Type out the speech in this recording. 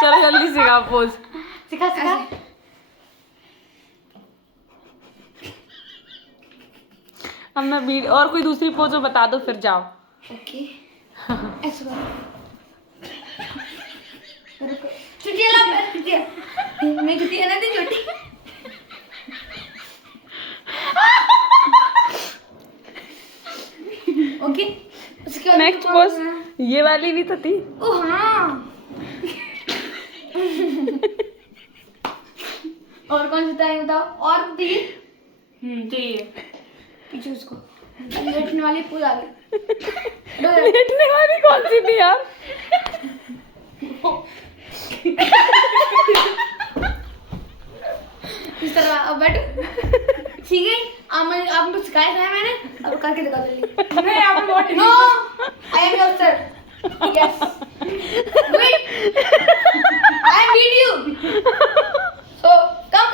चलो जल्दी सिखा पोज। सिखा सिखा। अब मैं और कोई दूसरी पोज बता दो फिर जाओ। ओके ऐसे करो। चुटिया ला चुटिया। मैं चुटिया ना थी छोटी। ओके उसके बाद नेक्स्ट पोज ये वाली भी तो थी। ओ हाँ। और कौन सा था बताओ। और थी चाहिए। पीछे उसको लेटने वाली पूल आ गई। लेटने वाली कौन सी थी यार? इस तरह अब बैठो। ठीक है आपको सिखाया था मैंने, अब करके दिखा जल्दी। नहीं आप बहुत no I am your sir. Yes wait I need you so come